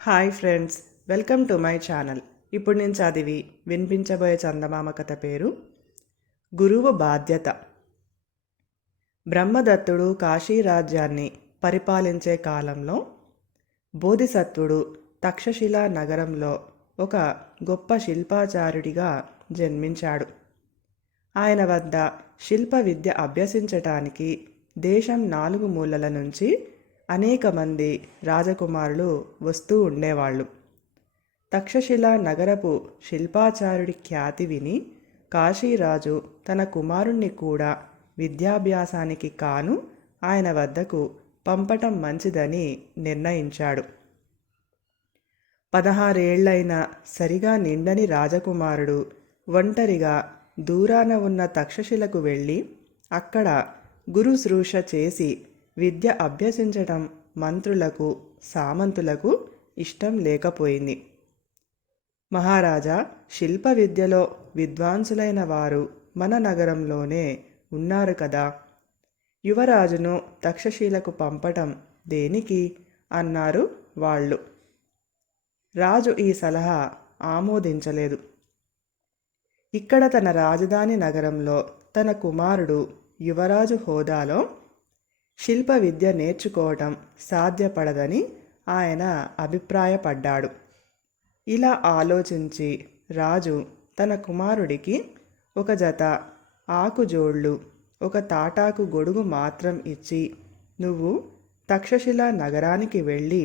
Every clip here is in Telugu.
Hi friends welcome to my channel. ఇప్పుడు నేను చదివి వినిపించబోయే చందమామ కథ పేరు గురువు బాధ్యత. బ్రహ్మదత్తుడు కాశీ రాజ్యాన్ని పరిపాలించే కాలంలో బోధిసత్వుడు తక్షశిలా నగరంలో ఒక గొప్ప శిల్పాచార్యుడిగా జన్మించాడు. ఆయన వద్ద శిల్ప విద్య అభ్యసించటానికి దేశం నాలుగు మూలల నుంచి అనేక మంది రాజకుమారులు వస్తూ ఉండేవాళ్ళు. తక్షశిల నగరపు శిల్పాచార్యుడి ఖ్యాతి విని కాశీరాజు తన కుమారుణ్ణి కూడా విద్యాభ్యాసానికి కాను ఆయన వద్దకు పంపటం మంచిదని నిర్ణయించాడు. పదహారేళ్ళైన సరిగా నిండని రాజకుమారుడు ఒంటరిగా దూరాన ఉన్న తక్షశిలకు వెళ్ళి అక్కడ గురుశ్రూష చేసి విద్య అభ్యసించటం మంత్రులకు సామంతులకు ఇష్టం లేకపోయింది. మహారాజా శిల్ప విద్యలో విద్వాంసులైన వారు మన నగరంలోనే ఉన్నారు కదా. యువరాజును తక్షశీలకు పంపటం దేనికి? అన్నారు వాళ్ళు. రాజు ఈ సలహా ఆమోదించలేదు. ఇక్కడ తన రాజధాని నగరంలో తన కుమారుడు యువరాజు హోదాలో శిల్ప విద్య నేర్చుకోవటం సాధ్యపడదని ఆయన అభిప్రాయపడ్డాడు. ఇలా ఆలోచించి రాజు తన కుమారుడికి ఒక జత ఆకుజోళ్ళు ఒక తాటాకు గొడుగు మాత్రం ఇచ్చి నువ్వు తక్షశిల నగరానికి వెళ్ళి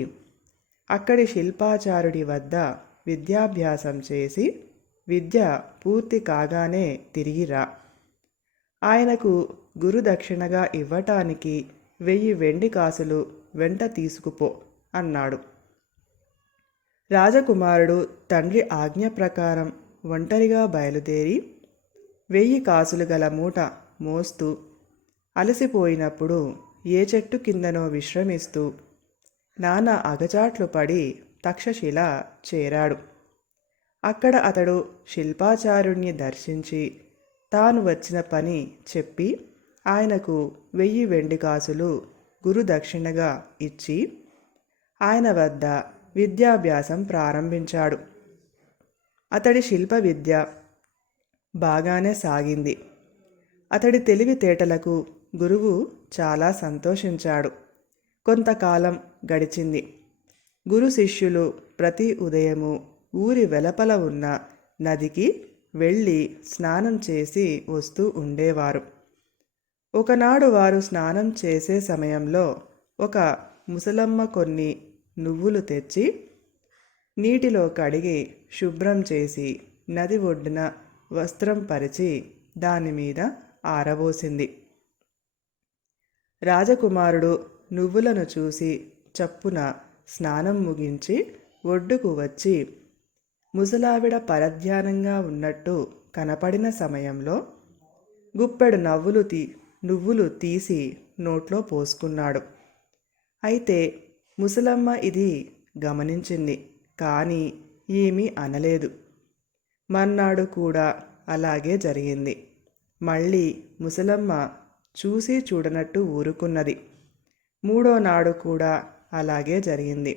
అక్కడి శిల్పాచారుడి వద్ద విద్యాభ్యాసం చేసి విద్య పూర్తి కాగానే తిరిగిరా ఆయనకు గురుదక్షిణగా ఇవ్వటానికి వెయ్యి వెండి కాసులు వెంట తీసుకుపో అన్నాడు. రాజకుమారుడు తండ్రి ఆజ్ఞ ప్రకారం ఒంటరిగా బయలుదేరి వెయ్యి కాసులు గల మూట మోస్తూ అలసిపోయినప్పుడు ఏ చెట్టు కిందనో విశ్రమిస్తూ నానా అగచాట్లు పడి తక్షశిల చేరాడు. అక్కడ అతడు శిల్పాచార్యుణ్ణి దర్శించి తాను వచ్చిన పని చెప్పి ఆయనకు వెయ్యి వెండి కాసులు గురుదక్షిణగా ఇచ్చి ఆయన వద్ద విద్యాభ్యాసం ప్రారంభించాడు. అతడి శిల్ప విద్య బాగానే సాగింది. అతడి తెలివితేటలకు గురువు చాలా సంతోషించాడు. కొంతకాలం గడిచింది. గురు శిష్యులు ప్రతి ఉదయము ఊరి వెలపల ఉన్న నదికి వెళ్ళి స్నానం చేసి వస్తూ ఉండేవారు. ఒకనాడు వారు స్నానం చేసే సమయంలో ఒక ముసలమ్మ కొన్ని నువ్వులు తెచ్చి నీటిలో కడిగి శుభ్రం చేసి నది ఒడ్డున వస్త్రం పరిచి దాని మీద ఆరబోసింది. రాజకుమారుడు నువ్వులను చూసి చప్పున స్నానం ముగించి ఒడ్డుకు వచ్చి ముసలావిడ పరధ్యానంగా ఉన్నట్టు కనపడిన సమయంలో గుప్పెడు నవ్వులు తీ నువ్వులు తీసి నోట్లో పోసుకున్నాడు. అయితే ముసలమ్మ ఇది గమనించింది కానీ ఏమీ అనలేదు. మర్నాడు కూడా అలాగే జరిగింది. మళ్ళీ ముసలమ్మ చూసి చూడనట్టు ఊరుకున్నది. మూడో నాడు కూడా అలాగే జరిగింది.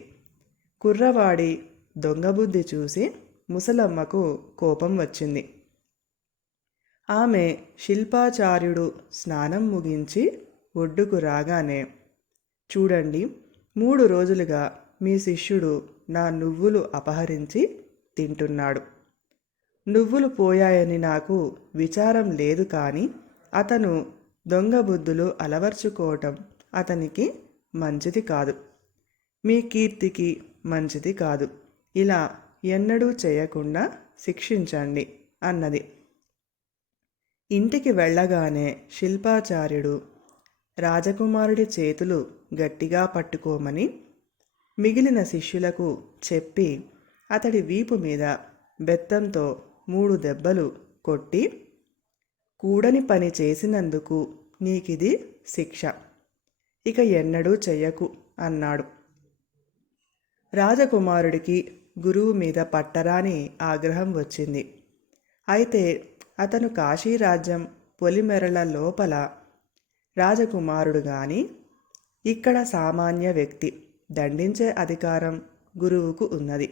కుర్రవాడి దొంగబుద్ధి చూసి ముసలమ్మకు కోపం వచ్చింది. ఆమె శిల్పాచార్యుడు స్నానం ముగించి ఒడ్డుకు రాగానే చూడండి మూడు రోజులుగా మీ శిష్యుడు నా నువ్వులు అపహరించి తింటున్నాడు. నువ్వులు పోయాయని నాకు విచారం లేదు కానీ అతను దొంగ బుద్ధులు అలవర్చుకోవటం అతనికి మంచిది కాదు. మీ కీర్తికి మంచిది కాదు. ఇలా ఎన్నడూ చేయకుండా శిక్షించండి అన్నది. ఇంటికి వెళ్ళగానే శిల్పాచార్యుడు రాజకుమారుడి చేతులు గట్టిగా పట్టుకోమని మిగిలిన శిష్యులకు చెప్పి అతడి వీపు మీద బెత్తంతో మూడు దెబ్బలు కొట్టి కూడని పని చేసినందుకు నీకిది శిక్ష. ఇక ఎన్నడూ చెయ్యకు అన్నాడు. రాజకుమారుడికి గురువు మీద పట్టరాని ఆగ్రహం వచ్చింది. అయితే అతను కాశీరాజ్యం పొలిమెరల లోపల రాజకుమారుడు గాని ఇక్కడ సామాన్య వ్యక్తి దండించే అధికారం గురువుకు ఉన్నది.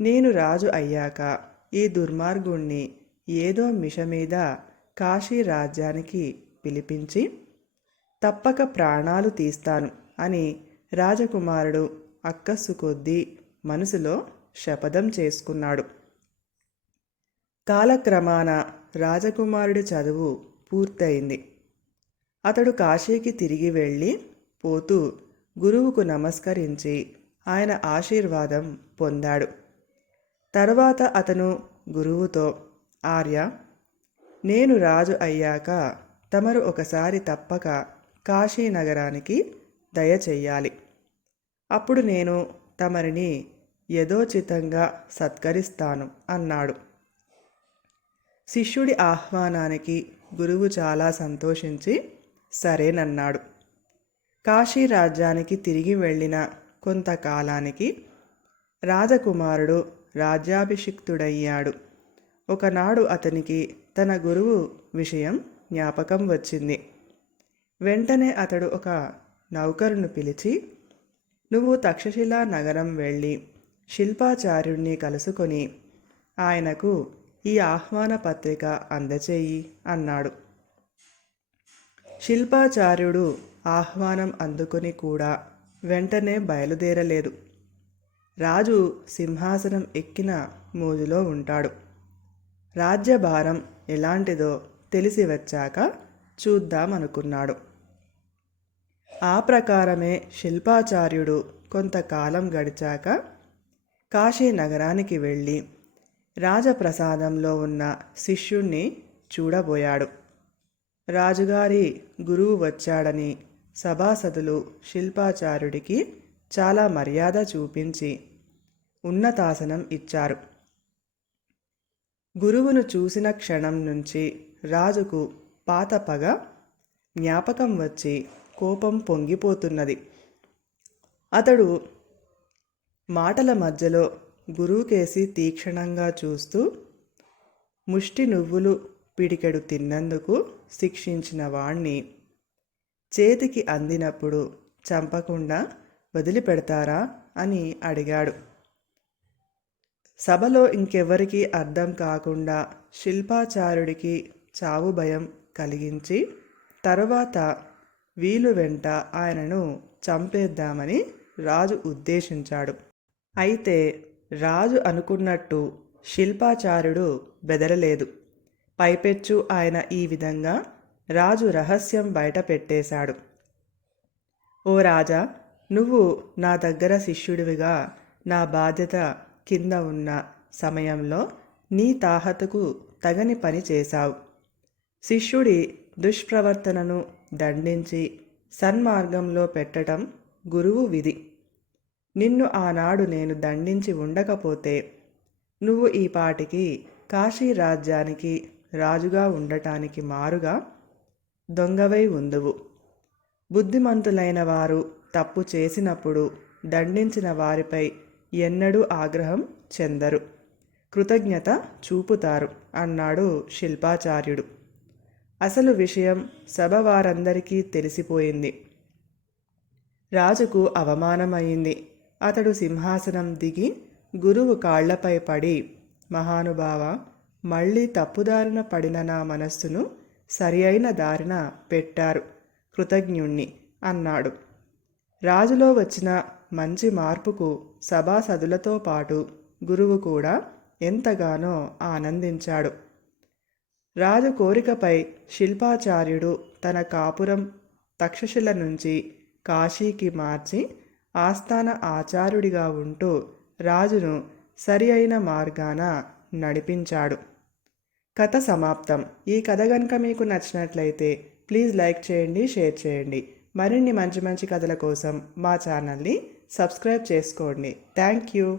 నేను రాజు అయ్యాక ఈ దుర్మార్గుణ్ణి ఏదో మిష మీద కాశీ రాజ్యానికి పిలిపించి తప్పక ప్రాణాలు తీస్తాను అని రాజకుమారుడు అక్కస్సు కొద్దీ మనసులో శపథం చేసుకున్నాడు. కాలక్రమాన రాజకుమారుడి చదువు పూర్తయింది. అతడు కాశీకి తిరిగి వెళ్ళి పోతూ గురువుకు నమస్కరించి ఆయన ఆశీర్వాదం పొందాడు. తర్వాత అతను గురువుతో ఆర్య నేను రాజు అయ్యాక తమరు ఒకసారి తప్పక కాశీ నగరానికి దయచెయ్యాలి అప్పుడు నేను తమరిని యథోచితంగా సత్కరిస్తాను అన్నాడు. శిష్యుడి ఆహ్వానానికి గురువు చాలా సంతోషించి సరేనన్నాడు కాశీ రాజ్యానికి తిరిగి వెళ్ళిన కొంతకాలానికి రాజకుమారుడు రాజ్యాభిషిక్తుడయ్యాడు. ఒకనాడు అతనికి తన గురువు విషయం జ్ఞాపకం వచ్చింది. వెంటనే అతడు ఒక నౌకరును పిలిచి నువ్వు తక్షశిలా నగరం వెళ్ళి శిల్పాచార్యుణ్ణి కలుసుకొని ఆయనకు ఈ ఆహ్వాన పత్రిక అందచేయి అన్నాడు. శిల్పాచార్యుడు ఆహ్వానం అందుకుని కూడా వెంటనే బయలుదేరలేదు. రాజు సింహాసనం ఎక్కిన మోజులో ఉంటాడు. రాజ్యభారం ఎలాంటిదో తెలిసి వచ్చాక చూద్దామనుకున్నాడు. ఆ ప్రకారమే శిల్పాచార్యుడు కొంతకాలం గడిచాక కాశీ నగరానికి వెళ్ళి రాజప్రసాదంలో ఉన్న శిష్యుణ్ణి చూడబోయాడు. రాజుగారి గురువు వచ్చాడని సభాసదులు శిల్పాచార్యుడికి చాలా మర్యాద చూపించి ఉన్నతాసనం ఇచ్చారు. గురువును చూసిన క్షణం నుంచి రాజుకు పాత పగ జ్ఞాపకం వచ్చి కోపం పొంగిపోతున్నది. అతడు మాటల మధ్యలో గురువుకేసి తీక్షణంగా చూస్తూ ముష్టి నువ్వులు పిడికెడు తిన్నందుకు శిక్షించిన వాణ్ణి. చేతికి అందినప్పుడు చంపకుండా వదిలిపెడతారా అని అడిగాడు. సభలో ఇంకెవరికీ అర్థం కాకుండా శిల్పాచార్యుడికి చావు భయం కలిగించి తరువాత వీలు వెంట ఆయనను చంపేద్దామని రాజు ఉద్దేశించాడు. అయితే రాజు అనుకున్నట్టు శిల్పాచారుడు బెదరలేదు. పైపెచ్చు ఆయన ఈ విధంగా రాజు రహస్యం బయట పెట్టేశాడు. ఓ రాజా నువ్వు నా దగ్గర శిష్యుడివిగా నా బాధ్యత కింద ఉన్న సమయంలో నీ తాహతకు తగని పని చేశావు. శిష్యుడి దుష్ప్రవర్తనను దండించి సన్మార్గంలో పెట్టడం గురువు విధి. నిన్ను ఆనాడు నేను దండించి ఉండకపోతే నువ్వు ఈ పాటికి కాశీ రాజ్యానికి రాజుగా ఉండటానికి మారుగా దొంగవై ఉందువు. బుద్ధిమంతులైన వారు తప్పు చేసినప్పుడు దండించిన వారిపై ఎన్నడూ ఆగ్రహం చెందరు. కృతజ్ఞత చూపుతారు అన్నాడు శిల్పాచార్యుడు. అసలు విషయం సభ వారందరికీ తెలిసిపోయింది. రాజుకు అవమానమైంది అతడు సింహాసనం దిగి గురువు కాళ్ళపై పడి మహానుభావ మళ్ళీ తప్పుదారిన పడిన నా మనస్సును సరి అయిన దారిన పెట్టారు కృతజ్ఞుణ్ణి అన్నాడు. రాజులో వచ్చిన మంచి మార్పుకు సభాసదులతో పాటు గురువు కూడా ఎంతగానో ఆనందించాడు. రాజు కోరికపై శిల్పాచార్యుడు తన కాపురం తక్షశిల నుంచి కాశీకి మార్చి ఆస్థాన ఆచార్యుడిగా ఉంటూ రాజును సరి అయిన మార్గాన నడిపించాడు. కథ సమాప్తం. ఈ కథ కనుక మీకు నచ్చినట్లయితే ప్లీజ్ లైక్ చేయండి షేర్ చేయండి. మరిన్ని మంచి మంచి కథల కోసం మా ఛానల్ని సబ్స్క్రైబ్ చేసుకోండి. Thank you.